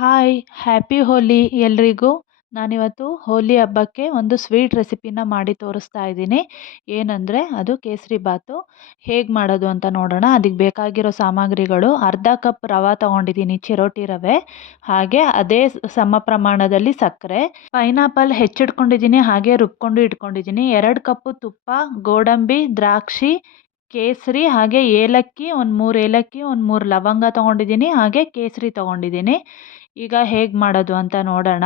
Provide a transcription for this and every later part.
Hi happy ಹೋಲಿ ಎಲ್ರಿಗೂ. ನಾನಿವತ್ತು ಹೋಲಿ ಹಬ್ಬಕ್ಕೆ ಒಂದು ಸ್ವೀಟ್ ರೆಸಿಪಿನ ಮಾಡಿ ತೋರಿಸ್ತಾ ಇದ್ದೀನಿ. ಏನಂದರೆ ಅದು ಕೇಸರಿ ಬಾತು. ಹೇಗೆ ಮಾಡೋದು ಅಂತ ನೋಡೋಣ. ಅದಕ್ಕೆ ಬೇಕಾಗಿರೋ ಸಾಮಗ್ರಿಗಳು ಅರ್ಧ ಕಪ್ ರವೆ ತೊಗೊಂಡಿದ್ದೀನಿ, ಚಿರೋಟಿ ರವೆ, ಹಾಗೆ ಅದೇ ಸಮ ಪ್ರಮಾಣದಲ್ಲಿ ಸಕ್ಕರೆ. ಪೈನಾಪಲ್ ಹೆಚ್ಚಿಟ್ಕೊಂಡಿದ್ದೀನಿ, ಹಾಗೆ ರುಬ್ಕೊಂಡು ಇಟ್ಕೊಂಡಿದ್ದೀನಿ. ಎರಡು ಕಪ್ಪು ತುಪ್ಪ, ಗೋಡಂಬಿ, ದ್ರಾಕ್ಷಿ, ಕೇಸರಿ, ಹಾಗೆ ಏಲಕ್ಕಿ, ಒಂದು ಮೂರು ಏಲಕ್ಕಿ, ಒಂದು ಮೂರು ಲವಂಗ ತೊಗೊಂಡಿದ್ದೀನಿ, ಹಾಗೆ ಕೇಸರಿ ತೊಗೊಂಡಿದ್ದೀನಿ. ಈಗ ಹೇಗೆ ಮಾಡೋದು ಅಂತ ನೋಡೋಣ.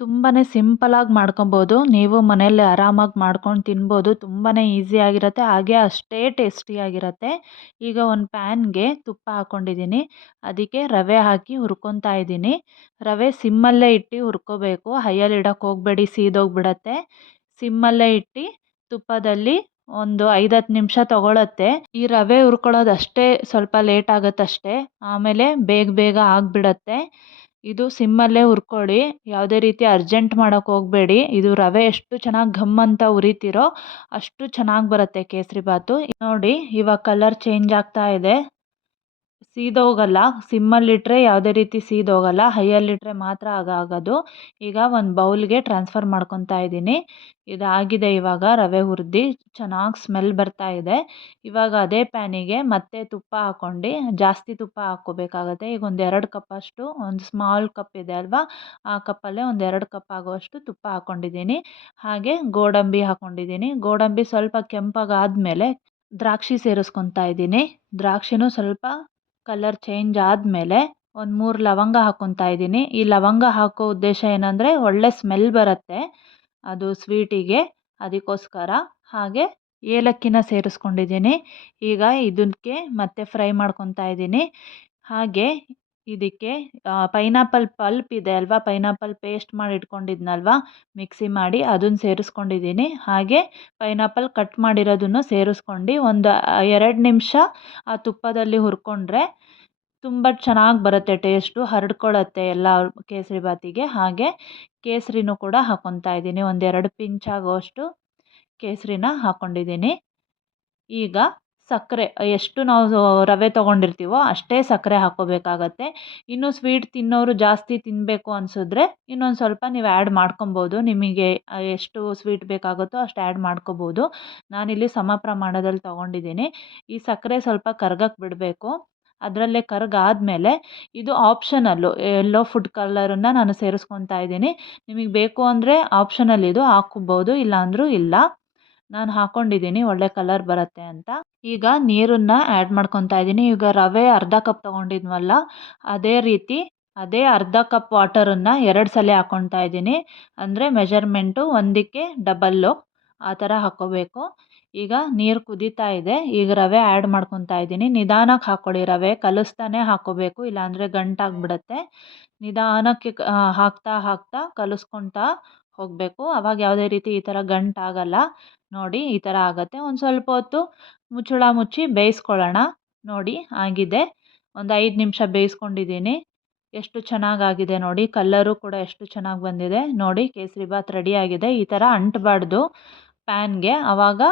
ತುಂಬಾ ಸಿಂಪಲಾಗಿ ಮಾಡ್ಕೊಬೋದು. ನೀವು ಮನೆಯಲ್ಲಿ ಆರಾಮಾಗಿ ಮಾಡ್ಕೊಂಡು ತಿನ್ಬೋದು. ತುಂಬಾ ಈಸಿಯಾಗಿರುತ್ತೆ ಹಾಗೆ ಅಷ್ಟೇ ಟೇಸ್ಟಿಯಾಗಿರುತ್ತೆ ಈಗ ಒಂದು ಪ್ಯಾನ್ಗೆ ತುಪ್ಪ ಹಾಕ್ಕೊಂಡಿದ್ದೀನಿ ಅದಕ್ಕೆ ರವೆ ಹಾಕಿ ಹುರ್ಕೊತಾ ಇದ್ದೀನಿ ರವೆ ಸಿಮ್ಮಲ್ಲೇ ಇಟ್ಟು ಹುರ್ಕೋಬೇಕು. ಹೈಯಲ್ಲಿ ಇಡೋಕ್ಕೆ ಹೋಗಬೇಡಿ, ಸೀದೋಗ್ಬಿಡತ್ತೆ. ಸಿಮ್ಮಲ್ಲೇ ಇಟ್ಟು ತುಪ್ಪದಲ್ಲಿ ಒಂದು ಐದು ಹತ್ತು ನಿಮಿಷ ತಗೊಳತ್ತೆ. ಈ ರವೆ ಹುರ್ಕೊಳ್ಳೋದು ಅಷ್ಟೇ ಸ್ವಲ್ಪ ಲೇಟ್ ಆಗುತ್ತಷ್ಟೇ. ಆಮೇಲೆ ಬೇಗ ಬೇಗ ಆಗಿಬಿಡತ್ತೆ. ಇದು ಸಿಮ್ಮಲ್ಲೇ ಹುರ್ಕೊಳ್ಳಿ, ಯಾವುದೇ ರೀತಿ ಅರ್ಜೆಂಟ್ ಮಾಡೋಕ್ಕೆ ಹೋಗಬೇಡಿ. ಇದು ರವೆ ಎಷ್ಟು ಚೆನ್ನಾಗಿ ಘಮ್ ಅಂತ ಉರಿತೀರೋ ಅಷ್ಟು ಚೆನ್ನಾಗಿ ಬರುತ್ತೆ ಕೇಸರಿ ಬಾತು. ನೋಡಿ, ಇವಾಗ ಕಲರ್ ಚೇಂಜ್ ಆಗ್ತಾ ಇದೆ. ಸೀದೋಗಲ್ಲ ಸಿಮ್ಮಲ್ಲಿಟ್ಟರೆ ಯಾವುದೇ ರೀತಿ ಸೀದೋಗಲ್ಲ ಹೈಯಲ್ಲಿಟ್ಟರೆ ಮಾತ್ರ ಆಗ ಈಗ ಒಂದು ಬೌಲ್ಗೆ ಟ್ರಾನ್ಸ್ಫರ್ ಮಾಡ್ಕೊತಾ ಇದ್ದೀನಿ. ಇದಾಗಿದೆ ಇವಾಗ ರವೆ ಹುರಿದು, ಚೆನ್ನಾಗಿ ಸ್ಮೆಲ್ ಬರ್ತಾ ಇದೆ. ಇವಾಗ ಅದೇ ಪ್ಯಾನಿಗೆ ಮತ್ತೆ ತುಪ್ಪ ಹಾಕ್ಕೊಂಡು, ಜಾಸ್ತಿ ತುಪ್ಪ ಹಾಕ್ಕೋಬೇಕಾಗತ್ತೆ. ಈಗ ಒಂದು ಎರಡು ಕಪ್ಪಷ್ಟು ಒಂದು ಸ್ಮಾಲ್ ಕಪ್ ಇದೆ ಅಲ್ವಾ? ಆ ಕಪ್ಪಲ್ಲೇ ಒಂದು ಎರಡು ಕಪ್ ಆಗುವಷ್ಟು ತುಪ್ಪ ಹಾಕ್ಕೊಂಡಿದ್ದೀನಿ. ಹಾಗೆ ಗೋಡಂಬಿ ಹಾಕ್ಕೊಂಡಿದ್ದೀನಿ. ಗೋಡಂಬಿ ಸ್ವಲ್ಪ ಕೆಂಪಗಾದಮೇಲೆ ದ್ರಾಕ್ಷಿ ಸೇರಿಸ್ಕೊತಾ ಇದ್ದೀನಿ. ದ್ರಾಕ್ಷಿನೂ ಸ್ವಲ್ಪ ಕಲರ್ ಚೇಂಜ್ ಆದಮೇಲೆ ಒಂದು ಮೂರು ಲವಂಗ ಹಾಕ್ಕೊತಾ ಇದ್ದೀನಿ. ಈ ಲವಂಗ ಹಾಕೋ ಉದ್ದೇಶ ಏನಂದರೆ ಒಳ್ಳೆ ಸ್ಮೆಲ್ ಬರುತ್ತೆ, ಅದು ಸ್ವೀಟಿಗೆ ಅದಕ್ಕೋಸ್ಕರ. ಹಾಗೆ ಏಲಕ್ಕಿನ ಸೇರಿಸ್ಕೊಂಡಿದ್ದೀನಿ. ಈಗ ಇದಕ್ಕೆ ಮತ್ತೆ ಫ್ರೈ ಮಾಡ್ಕೊತಾ ಇದ್ದೀನಿ. ಹಾಗೆ ಇದಕ್ಕೆ ಪೈನಾಪಲ್ ಪಲ್ಪ್ ಇದೆ ಅಲ್ವಾ? ಪೈನಾಪಲ್ ಪೇಸ್ಟ್ ಮಾಡಿ ಇಟ್ಕೊಂಡಿದ್ನಲ್ವಾ? ಮಿಕ್ಸಿ ಮಾಡಿ ಅದನ್ನು ಸೇರಿಸ್ಕೊಂಡಿದ್ದೀನಿ. ಹಾಗೆ ಪೈನಾಪಲ್ ಕಟ್ ಮಾಡಿರೋದನ್ನು ಸೇರಿಸ್ಕೊಂಡು ಒಂದು ಎರಡು ನಿಮಿಷ ಆ ತುಪ್ಪದಲ್ಲಿ ಹುರ್ಕೊಂಡ್ರೆ ತುಂಬ ಚೆನ್ನಾಗಿ ಬರುತ್ತೆ ಟೇಸ್ಟು, ಹರಡ್ಕೊಳ್ಳುತ್ತೆ ಎಲ್ಲ ಕೇಸರಿ ಬಾತಿಗೆ. ಹಾಗೆ ಕೇಸರಿನೂ ಕೂಡ ಹಾಕೊತಾ ಇದ್ದೀನಿ. ಒಂದೆರಡು ಪಿಂಚ್ ಆಗೋಷ್ಟು ಕೇಸರಿನ ಹಾಕ್ಕೊಂಡಿದ್ದೀನಿ ಈಗ ಸಕ್ಕರೆ, ಎಷ್ಟು ನಾವು ರವೆ ತೊಗೊಂಡಿರ್ತೀವೋ ಅಷ್ಟೇ ಸಕ್ಕರೆ ಹಾಕ್ಕೋಬೇಕಾಗತ್ತೆ. ಇನ್ನು ಸ್ವೀಟ್ ತಿನ್ನೋರು ಜಾಸ್ತಿ ತಿನ್ನಬೇಕು ಅನಿಸಿದ್ರೆ ಇನ್ನೊಂದು ಸ್ವಲ್ಪ ನೀವು ಆ್ಯಡ್ ಮಾಡ್ಕೊಬೋದು. ನಿಮಗೆ ಎಷ್ಟು ಸ್ವೀಟ್ ಬೇಕಾಗುತ್ತೋ ಅಷ್ಟು ಆ್ಯಡ್ ಮಾಡ್ಕೋಬೋದು. ನಾನಿಲ್ಲಿ ಸಮ ಪ್ರಮಾಣದಲ್ಲಿ ತೊಗೊಂಡಿದ್ದೀನಿ. ಈ ಸಕ್ಕರೆ ಸ್ವಲ್ಪ ಕರ್ಗಕ್ಕೆ ಬಿಡಬೇಕು. ಅದರಲ್ಲೇ ಕರಗಾದ್ಮೇಲೆ ಇದು ಆಪ್ಷನಲ್ಲು, ಎಲ್ಲೋ ಫುಡ್ ಕಲರನ್ನು ನಾನು ಸೇರಿಸ್ಕೊತಾ ಇದ್ದೀನಿ. ನಿಮಗೆ ಬೇಕು ಅಂದರೆ ಆಪ್ಷನಲ್ ಇದು ಹಾಕ್ಕೋಬೋದು ಇಲ್ಲ ಅಂದರೂ ಇಲ್ಲ. ನಾನು ಹಾಕ್ಕೊಂಡಿದ್ದೀನಿ ಒಳ್ಳೆ ಕಲರ್ ಬರುತ್ತೆ ಅಂತ. ಈಗ ನೀರನ್ನು ಆ್ಯಡ್ ಮಾಡ್ಕೊತಾ ಇದ್ದೀನಿ. ಈಗ ರವೆ ಅರ್ಧ ಕಪ್ ತೊಗೊಂಡಿದ್ವಲ್ಲ, ಅದೇ ರೀತಿ ಅದೇ ಅರ್ಧ ಕಪ್ ವಾಟರನ್ನು ಎರಡು ಸಲ ಹಾಕ್ಕೊತಾ ಇದ್ದೀನಿ. ಅಂದರೆ ಮೆಜರ್ಮೆಂಟು ಒಂದಕ್ಕೆ ಡಬಲ್ಲು ಆ ಥರ ಹಾಕ್ಕೋಬೇಕು ಈಗ ನೀರು ಕುದೀತಾ ಇದೆ. ಈಗ ರವೆ ಆ್ಯಡ್ ಮಾಡ್ಕೊತಾ ಇದ್ದೀನಿ. ನಿಧಾನಕ್ಕೆ ಹಾಕ್ಕೊಳ್ಳಿ ರವೆ, ಕಲಿಸ್ತಾನೆ ಹಾಕ್ಕೋಬೇಕು ಇಲ್ಲಾಂದರೆ ಗಂಟಾಗಿಬಿಡತ್ತೆ. ನಿಧಾನಕ್ಕೆ ಹಾಕ್ತಾ ಹಾಕ್ತಾ ಕಲಿಸ್ಕೊತಾ ಹೋಗಬೇಕು. ಅವಾಗ ಯಾವುದೇ ರೀತಿ ಈ ಥರ ಗಂಟಾಗಲ್ಲ. ನೋಡಿ, ಈ ಥರ ಆಗುತ್ತೆ. ಒಂದು ಸ್ವಲ್ಪ ಹೊತ್ತು ಮುಚ್ಚಳ ಮುಚ್ಚಿ ಬೇಯಿಸ್ಕೊಳ್ಳೋಣ. ನೋಡಿ, ಆಗಿದೆ. ಒಂದು ಐದು ನಿಮಿಷ ಬೇಯಿಸ್ಕೊಂಡಿದ್ದೀನಿ. ಎಷ್ಟು ಚೆನ್ನಾಗಾಗಿದೆ ನೋಡಿ. ಕಲ್ಲರು ಕೂಡ ಎಷ್ಟು ಚೆನ್ನಾಗಿ ಬಂದಿದೆ. ನೋಡಿ, ಕೇಸರಿ ಕೇಸರಿಬಾತ್ ರೆಡಿಯಾಗಿದೆ ಈ ಥರ ಅಂಟಬಾರ್ದು ಪ್ಯಾನ್ಗೆ. ಆವಾಗ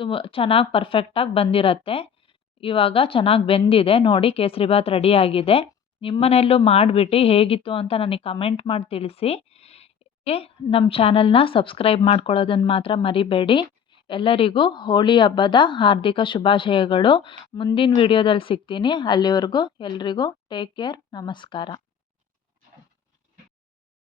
ತುಂಬ ಚೆನ್ನಾಗಿ ಪರ್ಫೆಕ್ಟಾಗಿ ಬಂದಿರತ್ತೆ. ಇವಾಗ ಚೆನ್ನಾಗಿ ಬೆಂದಿದೆ. ನೋಡಿ, ಕೇಸರಿ ಬಾತ್ ರೆಡಿಯಾಗಿದೆ ನಿಮ್ಮ ಮನೆಯಲ್ಲೂ ಮಾಡಿಬಿಟ್ಟು ಹೇಗಿತ್ತು ಅಂತ ನನಗೆ ಕಮೆಂಟ್ ಮಾಡಿ ತಿಳಿಸಿ. ನಮ್ಮ ಚಾನಲ್ನ ಸಬ್ಸ್ಕ್ರೈಬ್ ಮಾಡ್ಕೊಳ್ಳೋದನ್ನು ಮಾತ್ರ ಮರಿಬೇಡಿ. ಎಲ್ಲರಿಗೂ ಹೋಳಿ ಹಬ್ಬದ ಹಾರ್ದಿಕ ಶುಭಾಶಯಗಳು. ಮುಂದಿನ ವಿಡಿಯೋದಲ್ಲಿ ಸಿಗ್ತೀನಿ. ಅಲ್ಲಿವರೆಗೂ ಎಲ್ರಿಗೂ ಟೇಕ್ ಕೇರ್. ನಮಸ್ಕಾರ.